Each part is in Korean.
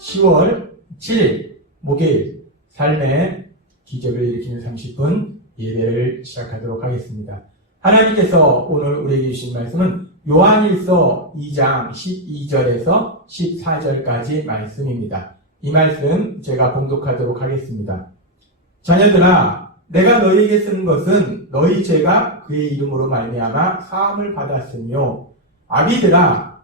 10월 7일 목요일 삶의 기적을 일으키는 30분 예배를 시작하도록 하겠습니다. 하나님께서 오늘 우리에게 주신 말씀은 요한일서 2장 12절에서 14절까지 말씀입니다. 이 말씀 제가 봉독하도록 하겠습니다. 자녀들아 내가 너희에게 쓰는 것은 너희 죄가 그의 이름으로 말미암아 사함을 받았으며 아비들아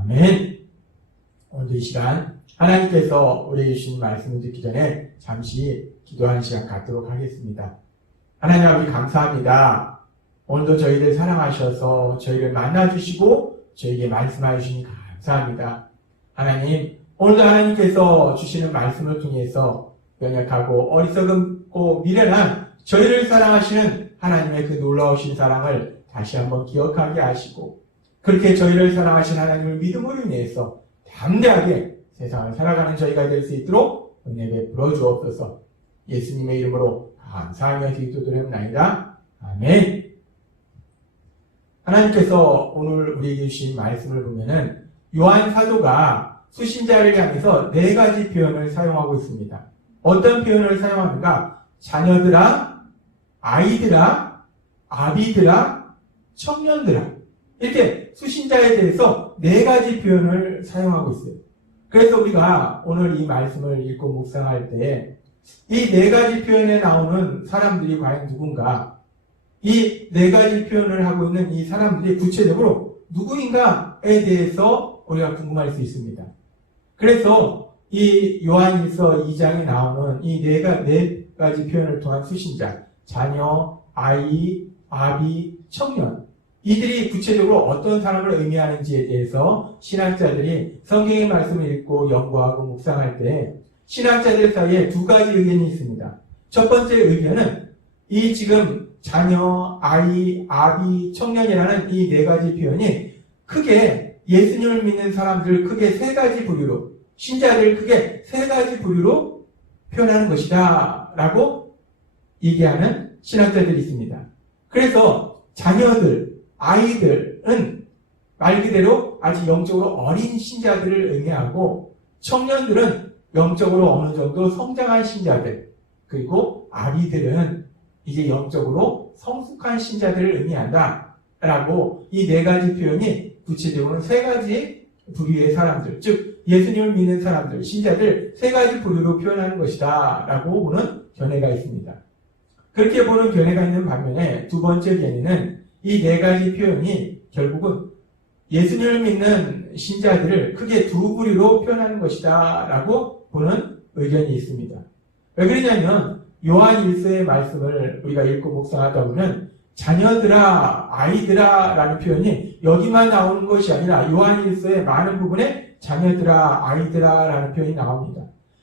아멘. 오늘 이 시간 하나님께서 우리에게 주신 말씀을 듣기 전에 잠시 기도하는 시간 갖도록 하겠습니다. 하나님 아버지 감사합니다. 오늘도 저희를 사랑하셔서 저희를 만나주시고 저에게 말씀하여 주시니 감사합니다. 하나님, 오늘도 하나님께서 주시는 말씀을 통해서 연약하고 어리석음고 미련한 저희를 사랑하시는 하나님의 그 놀라우신 사랑을 다시 한번 기억하게 하시고 그렇게 저희를 사랑하신 하나님을 믿음으로 인해서 담대하게 세상을 살아가는 저희가 될 수 있도록 은혜 베풀어 주옵소서 예수님의 이름으로 감사하며 기도드립니다. 아멘. 하나님께서 오늘 우리에게 주신 말씀을 보면은 요한 사도가 수신자를 향해서 네 가지 표현을 사용하고 있습니다. 어떤 표현을 사용하는가? 자녀들아, 아이들아, 아비들아, 청년들아. 이렇게 수신자에 대해서 네 가지 표현을 사용하고 있어요. 그래서 우리가 오늘 이 말씀을 읽고 묵상할 때 이 네 가지 표현에 나오는 사람들이 과연 누군가? 이 네 가지 표현을 하고 있는 이 사람들이 구체적으로 누구인가에 대해서 우리가 궁금할 수 있습니다. 그래서 이 요한일서 2장에 나오는 이네네 가지 표현을 통한 수신자, 자녀, 아이, 아비, 청년, 이들이 구체적으로 어떤 사람을 의미하는지에 대해서 신학자들이 성경의 말씀을 읽고 연구하고 묵상할 때 신학자들 사이에 두 가지 의견이 있습니다. 첫 번째 의견은 이 지금 자녀, 아이, 아비, 청년이라는 이 네 가지 표현이 크게 예수님을 믿는 사람들 크게 세 가지 부류로 신자들 크게 세 가지 부류로 표현하는 것이다 라고 얘기하는 신학자들이 있습니다. 그래서 자녀들, 아이들은 말 그대로 아직 영적으로 어린 신자들을 의미하고 청년들은 영적으로 어느 정도 성장한 신자들 그리고 아비들은 이제 영적으로 성숙한 신자들을 의미한다 라고 이 네 가지 표현이 구체적으로 세 가지 부류의 사람들 즉 예수님을 믿는 사람들 신자들 세 가지 부류로 표현하는 것이다 라고 보는 견해가 있습니다. 그렇게 보는 견해가 있는 반면에 두 번째 견해는 이 네 가지 표현이 결국은 예수님을 믿는 신자들을 크게 두 부류로 표현하는 것이다 라고 보는 의견이 있습니다. 왜 그러냐면 요한 일서의 말씀을 우리가 읽고 묵상하다 보면 자녀들아 아이들아 라는 표현이 여기만 나오는 것이 아니라 요한 일서의 많은 부분에 자녀들아 아이들아 라는 표현이 나옵니다.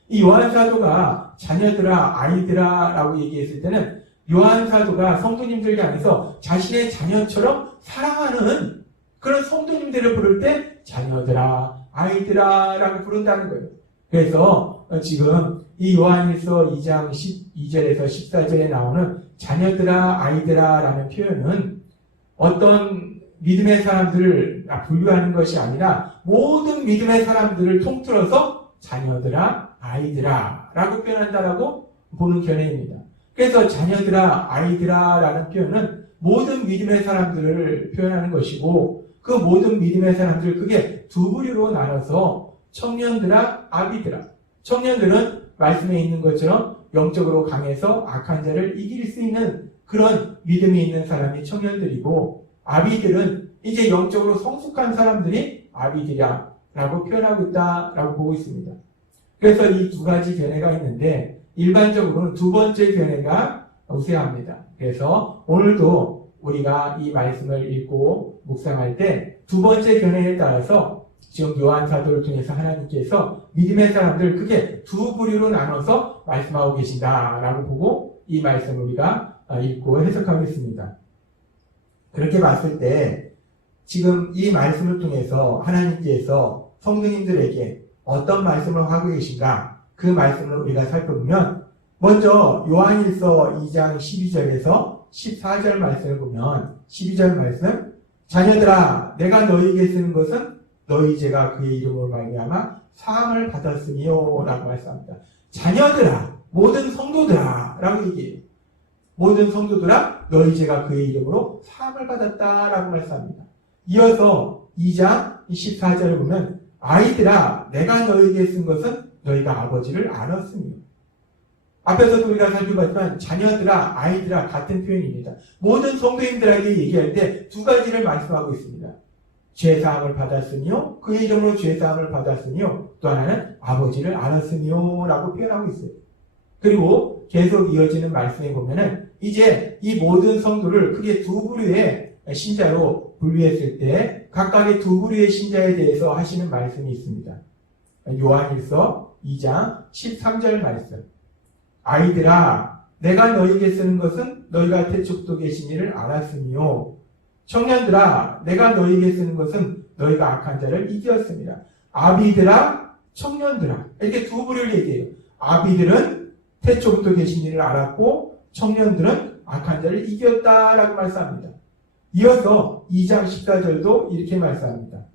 이 요한 사도가 자녀들아 아이들아 라고 얘기했을 때는 요한 사도가 성도님들 향해서 자신의 자녀처럼 사랑하는 그런 성도님들을 부를 때 자녀들아 아이들아 라고 부른다는 거예요. 그래서 지금 이 요한일서 2장 12절에서 14절에 나오는 자녀들아 아이들아 라는 표현은 어떤 믿음의 사람들을 분류하는 것이 아니라 모든 믿음의 사람들을 통틀어서 자녀들아 아이들아 라고 표현한다라고 보는 견해입니다. 그래서 자녀들아 아이들아 라는 표현은 모든 믿음의 사람들을 표현하는 것이고 그 모든 믿음의 사람들 그게 두 부류로 나눠서 청년들아 아비들아 청년들은 말씀에 있는 것처럼 영적으로 강해서 악한 자를 이길 수 있는 그런 믿음이 있는 사람이 청년들이고 아비들은 이제 영적으로 성숙한 사람들이 아비들이야 라고 표현하고 있다라고 보고 있습니다. 그래서 이 두 가지 견해가 있는데 일반적으로는 두 번째 견해가 우세합니다. 그래서 오늘도 우리가 이 말씀을 읽고 묵상할 때 두 번째 견해에 따라서 지금 요한 사도를 통해서 하나님께서 믿음의 사람들 크게 두 부류로 나눠서 말씀하고 계신다라고 보고 이 말씀을 우리가 아, 읽고 해석하겠습니다. 그렇게 봤을 때 지금 이 말씀을 통해서 하나님께서 성도님들에게 어떤 말씀을 하고 계신가 그 말씀을 우리가 살펴보면 먼저 요한일서 2장 12절에서 14절 말씀을 보면 12절 말씀 자녀들아 내가 너희에게 쓰는 것은 너희 죄가 그의 이름으로 말미암아 사함을 받았으니요 라고 말씀합니다. 자녀들아 모든 성도들아 라고 얘기해요. 모든 성도들아 너희 죄가 그의 이름으로 사함을 받았다 라고 말씀합니다. 이어서 2장 14절을 보면 아이들아 내가 너희에게 쓴 것은 너희가 아버지를 알았으며 앞에서도 우리가 살펴봤지만 자녀들아 아이들아 같은 표현입니다. 모든 성도님들에게 얘기할 때 두 가지를 말씀하고 있습니다. 죄사함을 받았으며 그의 이름으로 죄사함을 받았으며 또 하나는 아버지를 알았으며 라고 표현하고 있어요. 그리고 계속 이어지는 말씀에 보면은 이제 이 모든 성도를 크게 두 부류의 신자로 분류했을 때 각각의 두 부류의 신자에 대해서 하시는 말씀이 있습니다. 요한일서 2장 13절 말씀. 아이들아, 내가 너희에게 쓰는 것은 너희가 태축도 계신 이를 알았으며, 청년들아, 내가 너희에게 쓰는 것은 너희가 악한 자를 이기었습니다. 아비들아, 청년들아. 이렇게 두 부류를 얘기해요. 아비들은 태초부터 계신 이를 알았고, 청년들은 악한 자를 이겼다라고 말씀합니다. 이어서 2장 14절도 이렇게 말씀합니다.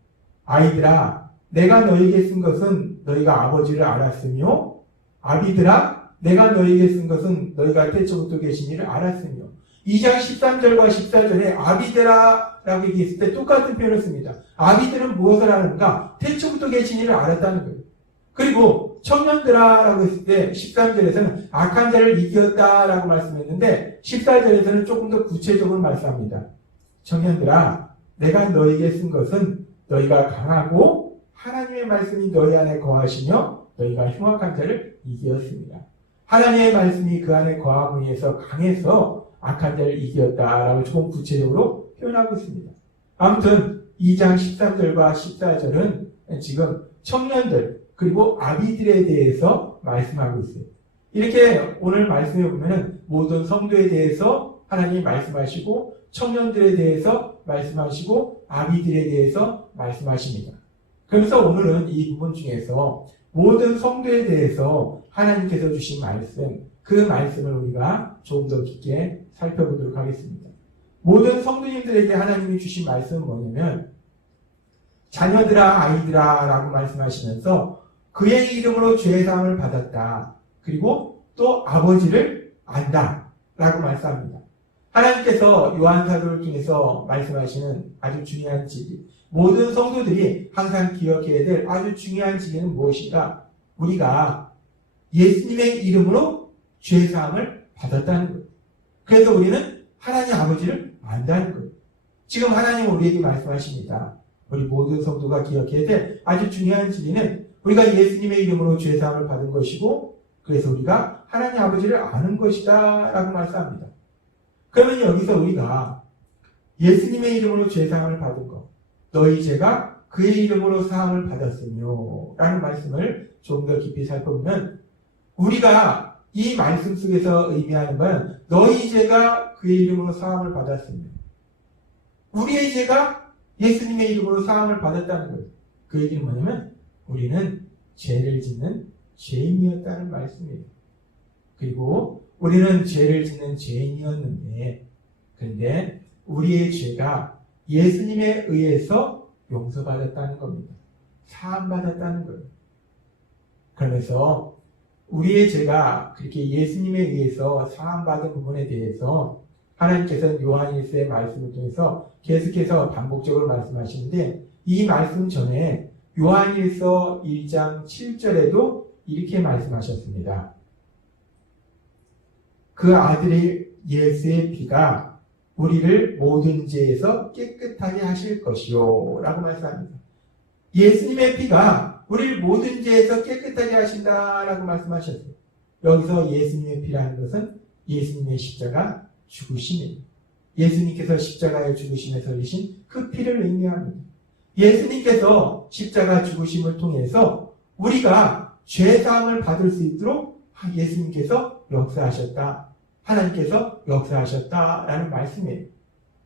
아이들아, 내가 너희에게 쓴 것은 너희가 아버지를 알았으며, 아비들아, 내가 너희에게 쓴 것은 너희가 태초부터 계신 이를 알았으며, 2장 13절과 14절에 아비들아라고 얘기했을 때 똑같은 표현을 씁니다. 아비들은 무엇을 하는가? 태초부터 계신 이를 알았다는 거예요. 그리고 청년들아라고 했을 때 13절에서는 악한 자를 이겼다라고 말씀했는데 14절에서는 조금 더 구체적으로 말씀합니다. 청년들아, 내가 너희에게 쓴 것은 너희가 강하고 하나님의 말씀이 너희 안에 거하시며 너희가 흉악한 자를 이기었습니다. 하나님의 말씀이 그 안에 거함을 위해서 강해서 악한 자를 이겼다라고 조금 구체적으로 표현하고 있습니다. 아무튼 2장 13절과 14절은 지금 청년들 그리고 아비들에 대해서 말씀하고 있어요. 이렇게 오늘 말씀해 보면은 모든 성도에 대해서 하나님이 말씀하시고 청년들에 대해서 말씀하시고 아비들에 대해서 말씀하십니다. 그래서 오늘은 이 부분 중에서 모든 성도에 대해서 하나님께서 주신 말씀, 그 말씀을 우리가 조금 더 깊게 살펴보도록 하겠습니다. 모든 성도님들에게 하나님이 주신 말씀은 뭐냐면 자녀들아 아이들아 라고 말씀하시면서 그의 이름으로 죄사함을 받았다. 그리고 또 아버지를 안다. 라고 말씀합니다. 하나님께서 요한사도를 통해서 말씀하시는 아주 중요한 진리. 모든 성도들이 항상 기억해야 될 아주 중요한 진리는 무엇인가? 우리가 예수님의 이름으로 죄사함을 받았다는 거예요. 그래서 우리는 하나님 아버지를 안다는 거예요. 지금 하나님 우리에게 말씀하십니다. 우리 모든 성도가 기억해야 될 아주 중요한 진리는 우리가 예수님의 이름으로 죄사함을 받은 것이고 그래서 우리가 하나님 아버지를 아는 것이다 라고 말씀합니다. 그러면 여기서 우리가 예수님의 이름으로 죄사함을 받은 것 너희 죄가 그의 이름으로 사함을 받았으며 라는 말씀을 좀 더 깊이 살펴보면 우리가 이 말씀 속에서 의미하는 건 너희 죄가 그의 이름으로 사함을 받았으며 우리의 죄가 예수님의 이름으로 사함을 받았다는 거예요. 그 얘기는 뭐냐면 우리는 죄를 짓는 죄인이었다는 말씀이에요. 그리고 우리는 죄를 짓는 죄인이었는데 그런데 우리의 죄가 예수님에 의해서 용서받았다는 겁니다. 사함받았다는 거예요. 그러면서 우리의 죄가 그렇게 예수님에 의해서 사함받은 부분에 대해서 하나님께서는 요한일서의 말씀을 통해서 계속해서 반복적으로 말씀하시는데 이 말씀 전에 요한일서 1장 7절에도 이렇게 말씀하셨습니다. 그 아들의 예수의 피가 우리를 모든 죄에서 깨끗하게 하실 것이요 라고 말씀합니다. 예수님의 피가 우리를 모든 죄에서 깨끗하게 하신다라고 말씀하셨어요. 여기서 예수님의 피라는 것은 예수님의 십자가 죽으심입니다. 예수님께서 십자가에 죽으심에 설리신 그 피를 의미합니다. 예수님께서 십자가 죽으심을 통해서 우리가 죄사함을 받을 수 있도록 예수님께서 역사하셨다. 하나님께서 역사하셨다라는 말씀이에요.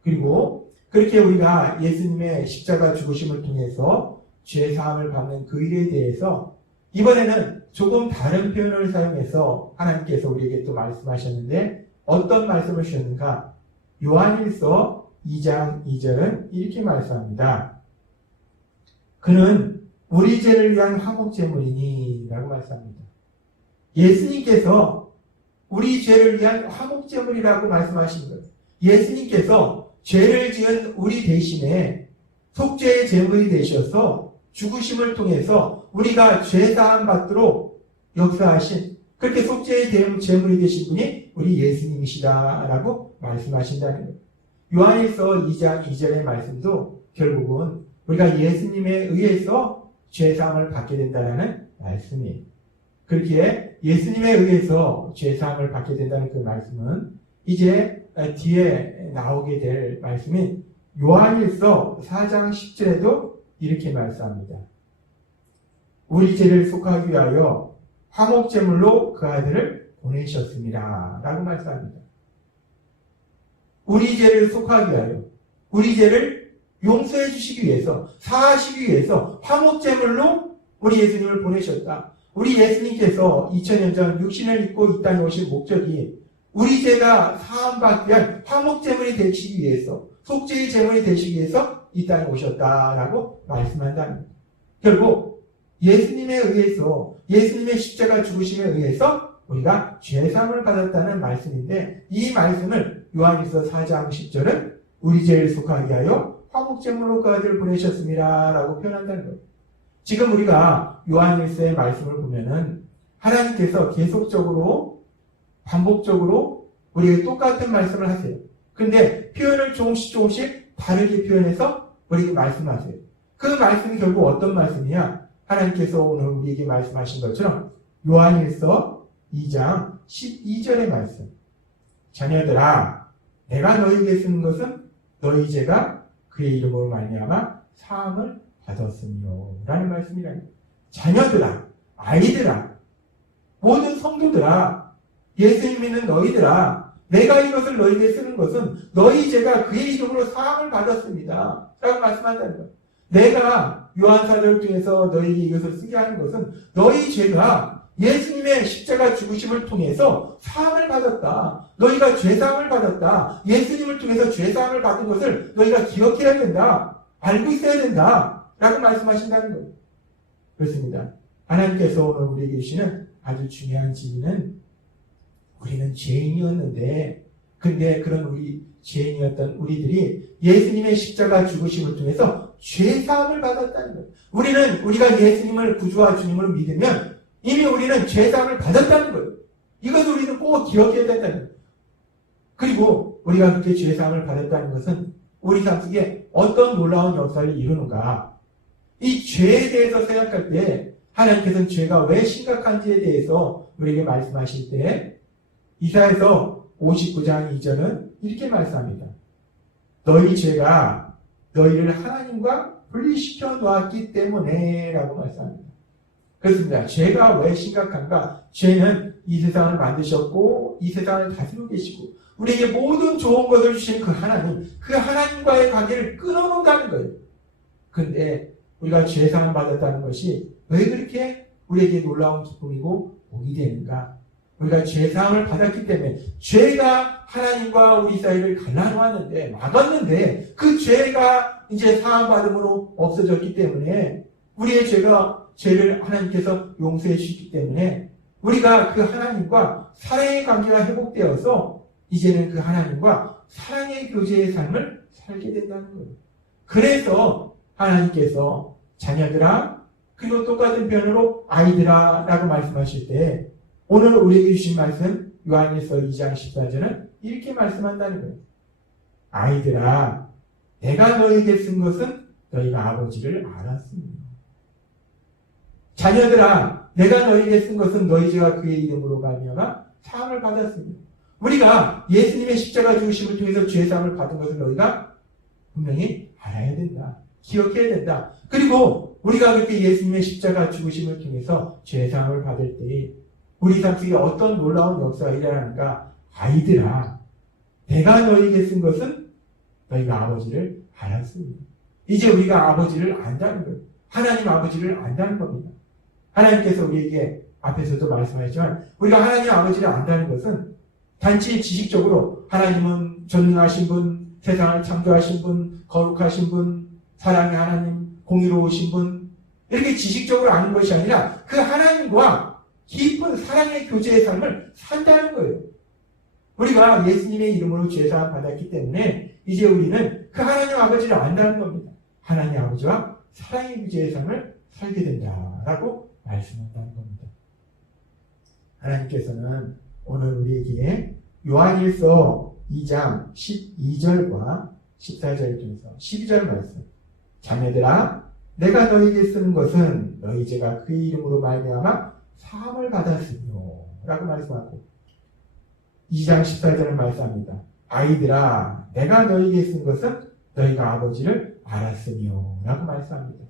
그리고 그렇게 우리가 예수님의 십자가 죽으심을 통해서 죄 사함을 받는 그 일에 대해서 이번에는 조금 다른 표현을 사용해서 하나님께서 우리에게 또 말씀하셨는데 어떤 말씀을 주셨는가? 요한일서 2장 2절은 이렇게 말씀합니다. 그는 우리 죄를 위한 화목제물이니 라고 말씀합니다. 예수님께서 우리 죄를 위한 화목제물이라고 말씀하신 거예요. 예수님께서 죄를 지은 우리 대신에 속죄의 제물이 되셔서 죽으심을 통해서 우리가 죄사함 받도록 역사하신 그렇게 속죄의 제물이 되신 분이 우리 예수님이시다라고 말씀하신다는 거예요. 요한일서 2장 2절의 말씀도 결국은 우리가 예수님에 의해서 죄사함을 받게 된다는 말씀이에요. 그렇게 예수님에 의해서 죄사함을 받게 된다는 그 말씀은 이제 뒤에 나오게 될 말씀인 요한일서 4장 10절에도 이렇게 말씀합니다. 우리 죄를 속하기 위하여 화목제물로 그 아들을 보내셨습니다. 라고 말씀합니다. 우리 죄를 속하기 위하여, 우리 죄를 용서해 주시기 위해서, 사하시기 위해서 화목제물로 우리 예수님을 보내셨다. 우리 예수님께서 2000년 전 육신을 입고 이 땅에 오신 목적이 우리 죄가 사함받기 위한 화목제물이 되시기 위해서, 속죄의 제물이 되시기 위해서 이 땅에 오셨다라고 말씀한답니다. 결국 예수님에 의해서 예수님의 십자가 죽으심에 의해서 우리가 죄사함을 받았다는 말씀인데 이 말씀을 요한일서 4장 10절은 우리 죄를 속하게 하여 화목제물로 그 아들을 보내셨습니다 라고 표현한다는 거예요. 지금 우리가 요한일서의 말씀을 보면은 하나님께서 계속적으로 반복적으로 우리에게 똑같은 말씀을 하세요. 근데 표현을 조금씩 조금씩 다르게 표현해서 우리에게 말씀하세요. 그 말씀이 결국 어떤 말씀이냐? 하나님께서 오늘 우리에게 말씀하신 것처럼 요한일서 2장 12절의 말씀. 자녀들아, 내가 너희에게 쓰는 것은 너희 죄가 그의 이름으로 말미암아 사함을 받았으며 라는 말씀이라니. 자녀들아, 아이들아, 모든 성도들아, 예수님 믿는 너희들아, 내가 이것을 너희에게 쓰는 것은 너희 죄가 그의 이름으로 사함을 받았습니다. 라고 말씀한다는 거예요. 내가 요한사를 통해서 너희에게 이것을 쓰게 하는 것은 너희 죄가 예수님의 십자가 죽으심을 통해서 사함을 받았다. 너희가 죄사함을 받았다. 예수님을 통해서 죄사함을 받은 것을 너희가 기억해야 된다. 알고 있어야 된다. 라고 말씀하신다는 거예요. 그렇습니다. 하나님께서 오늘 우리에게 주시는 아주 중요한 진리는 우리는 죄인이었는데 근데 그런 우리 죄인이었던 우리들이 예수님의 십자가 죽으심을 통해서 죄사함을 받았다는 거예요. 우리는 우리가 예수님을 구주와 주님을 믿으면 이미 우리는 죄사함을 받았다는 거예요. 이것을 우리는 꼭 기억해야 된다는 거예요. 그리고 우리가 그렇게 죄사함을 받았다는 것은 우리 삶 속에 어떤 놀라운 역사를 이루는가. 이 죄에 대해서 생각할 때 하나님께서는 죄가 왜 심각한지에 대해서 우리에게 말씀하실 때 이사에서 59장 2절은 이렇게 말씀합니다. 너희 죄가 너희를 하나님과 분리시켜 놓았기 때문에 라고 말씀합니다. 그렇습니다. 죄가 왜 심각한가? 죄는 이 세상을 만드셨고 이 세상을 다스리고 계시고 우리에게 모든 좋은 것을 주신 그 하나님, 그 하나님과의 관계를 끊어놓는다는 거예요. 근데 우리가 죄상을 받았다는 것이 왜 그렇게 우리에게 놀라운 기쁨이고 복이 되는가? 우리가 죄사함을 받았기 때문에 죄가 하나님과 우리 사이를 갈라놓았는데 막았는데 그 죄가 이제 사함받음으로 없어졌기 때문에 우리의 죄가 죄를 하나님께서 용서해 주셨기 때문에 우리가 그 하나님과 사랑의 관계가 회복되어서 이제는 그 하나님과 사랑의 교제의 삶을 살게 된다는 거예요. 그래서 하나님께서 자녀들아 그리고 똑같은 표현으로 아이들아 라고 말씀하실 때 오늘 우리에게 주신 말씀 요한일서 2장 14절은 이렇게 말씀한다는 거예요. 아이들아 내가 너희에게 쓴 것은 너희가 아버지를 알았습니다. 자녀들아 내가 너희에게 쓴 것은 너희 죄가 그의 이름으로 말미암아 사함을 받았습니다. 우리가 예수님의 십자가 죽으심을 통해서 죄 사함을 받은 것을 너희가 분명히 알아야 된다. 기억해야 된다. 그리고 우리가 그렇게 예수님의 십자가 죽으심을 통해서 죄상을 받을 때에 우리 삶 속에 어떤 놀라운 역사가 일어나는가 아이들아 내가 너에게 쓴 것은 너희가 아버지를 알았습니다. 이제 우리가 아버지를 안다는 거예요. 하나님 아버지를 안다는 겁니다. 하나님께서 우리에게 앞에서도 말씀하셨지만 우리가 하나님 아버지를 안다는 것은 단지 지식적으로 하나님은 전능하신 분, 세상을 창조하신 분, 거룩하신 분, 사랑의 하나님, 공의로우신 분 이렇게 지식적으로 아는 것이 아니라 그 하나님과 깊은 사랑의 교제의 삶을 산다는 거예요. 우리가 예수님의 이름으로 죄사함 받았기 때문에 이제 우리는 그 하나님 아버지를 안다는 겁니다. 하나님 아버지와 사랑의 교제의 삶을 살게 된다라고 말씀한다는 겁니다. 하나님께서는 오늘 우리에게 요한일서 2장 12절과 14절을 통해서 12절 말씀 자녀들아 내가 너희에게 쓰는 것은 너희 죄가 그 이름으로 말미암아 사함을 받았으며 라고 말씀하고 2장 14절을 말씀합니다. 아이들아 내가 너희에게 쓴 것은 너희가 아버지를 알았으며 라고 말씀합니다.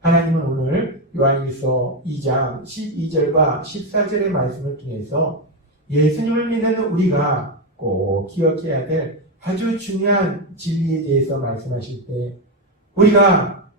하나님은 오늘 요한일서 2장 12절과 14절의 말씀을 통해서 예수님을 믿는 우리가 꼭 기억해야 될 아주 중요한 진리에 대해서 말씀하실 때 우리가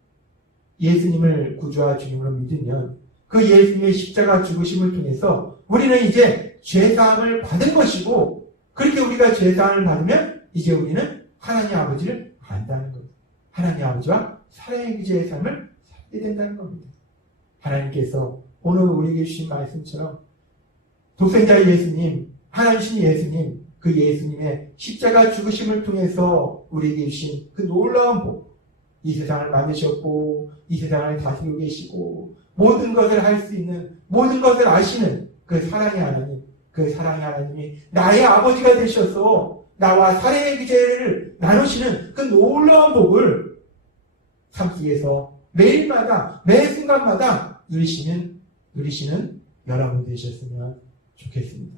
예수님을 구주와 주님으로 믿으면 그 예수님의 십자가 죽으심을 통해서 우리는 이제 죄사함을 받은 것이고 그렇게 우리가 죄사함을 받으면 이제 우리는 하나님 아버지를 안다는 거예요. 하나님 아버지와 사랑의 규제의 삶을 살게 된다는 겁니다. 하나님께서 오늘 우리에게 주신 말씀처럼 독생자 예수님, 하나님신 예수님, 그 예수님의 십자가 죽으심을 통해서 우리에게 주신 그 놀라운 복, 이 세상을 만드셨고, 이 세상을 다스리고 계시고, 모든 것을 할 수 있는, 모든 것을 아시는 그 사랑의 하나님, 그 사랑의 하나님이 나의 아버지가 되셔서 나와 사랑의 규제를 나누시는 그 놀라운 복을 삶 속에서 매일마다, 매 순간마다 누리시는, 누리시는 여러분 되셨으면 좋겠습니다.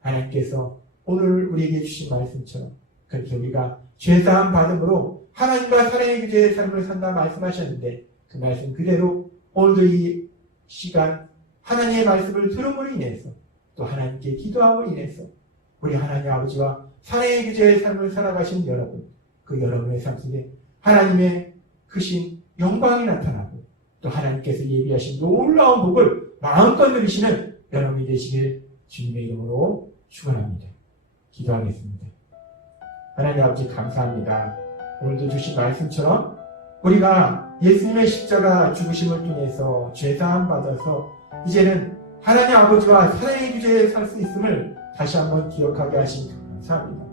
하나님께서 오늘 우리에게 주신 말씀처럼 그렇게 우리가 죄사함 받음으로 하나님과 사랑의 규제의 삶을 산다 말씀하셨는데 그 말씀 그대로 오늘도 이 시간 하나님의 말씀을 들음으로 인해서 또 하나님께 기도함으로 인해서 우리 하나님 아버지와 사랑의 규제의 삶을 살아가신 여러분 그 여러분의 삶 속에 하나님의 크신 영광이 나타나고 또 하나님께서 예비하신 놀라운 복을 마음껏 누리시는 여러분이 되시길 주님의 이름으로 축원합니다. 기도하겠습니다. 하나님 아버지 감사합니다. 오늘도 주신 말씀처럼 우리가 예수님의 십자가 죽으심을 통해서 죄사함 받아서 이제는 하나님 아버지와 사랑의 규제에 살 수 있음을 다시 한번 기억하게 하신 감사합니다.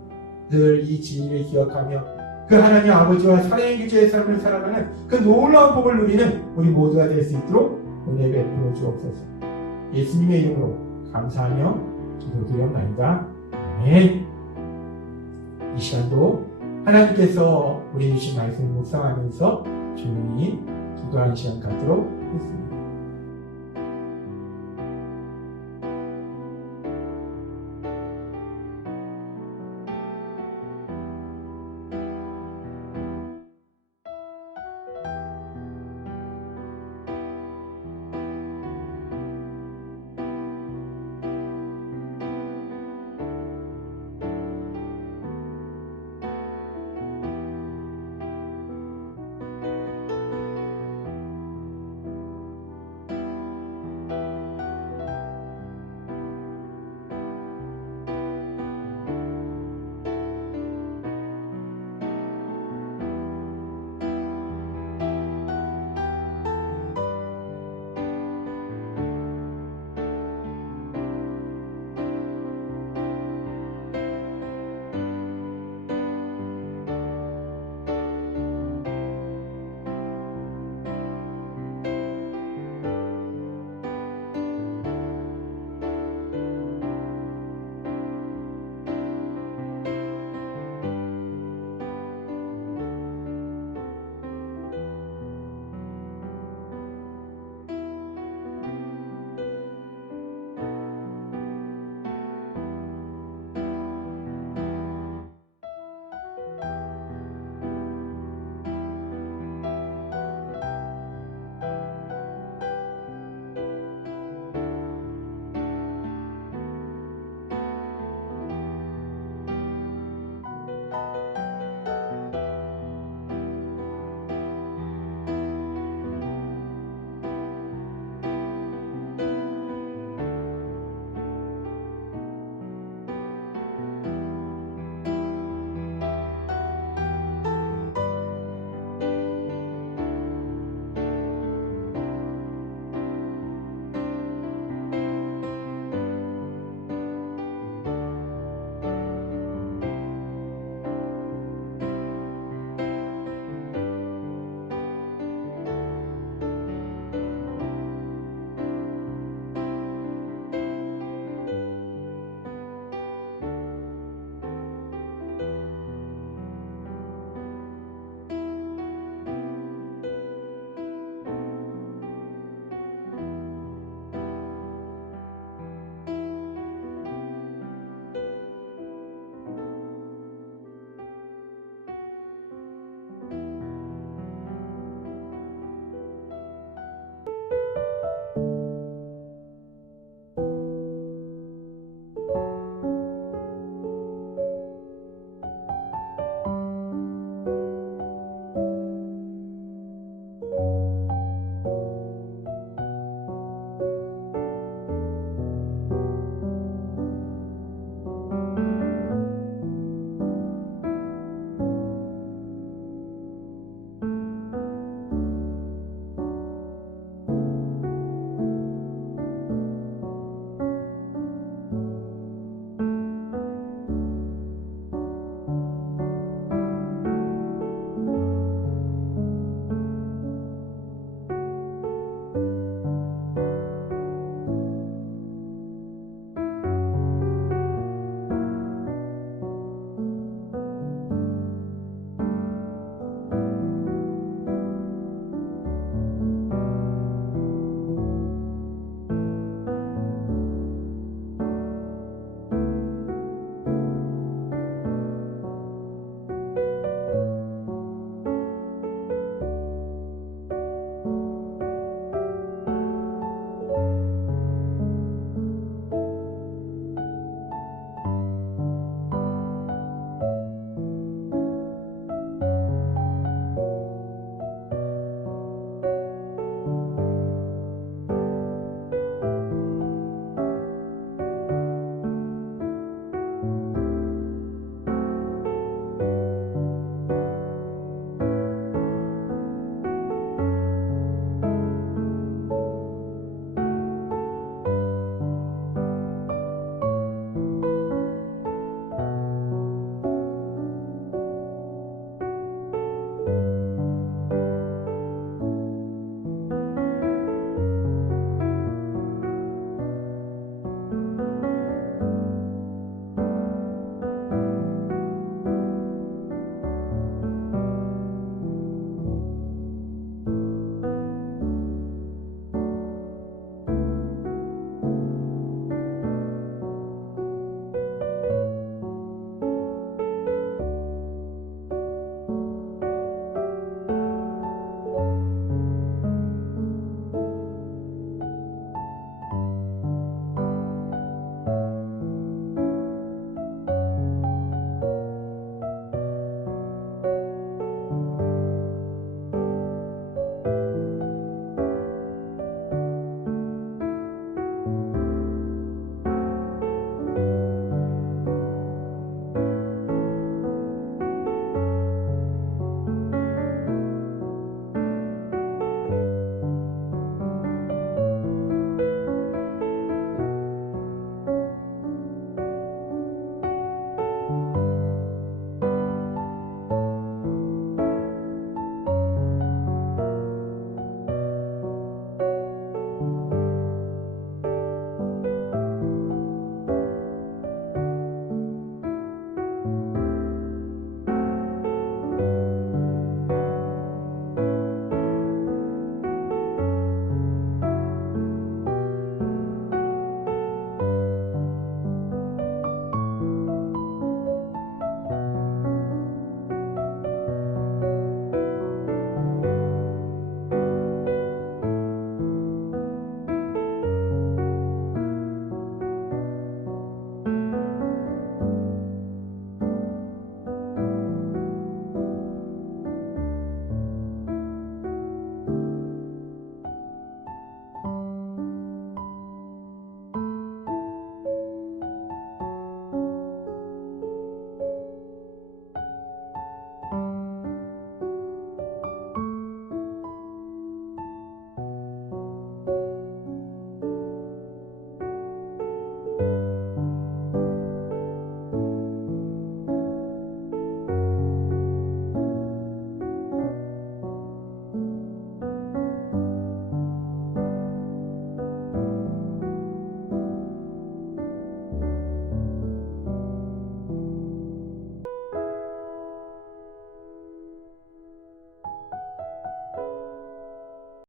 늘 이 진리를 기억하며 그 하나님 아버지와 사랑의 규제의 삶을 살아가는 그 놀라운 복을 누리는 우리 모두가 될 수 있도록 은혜 베풀어 주옵소서. 예수님의 이름으로 감사하며 기도드렸나이다. 아멘. 이 시간도 하나님께서 우리 주신 말씀을 묵상하면서 조용히 기도하는 시간 갖도록 했습니다.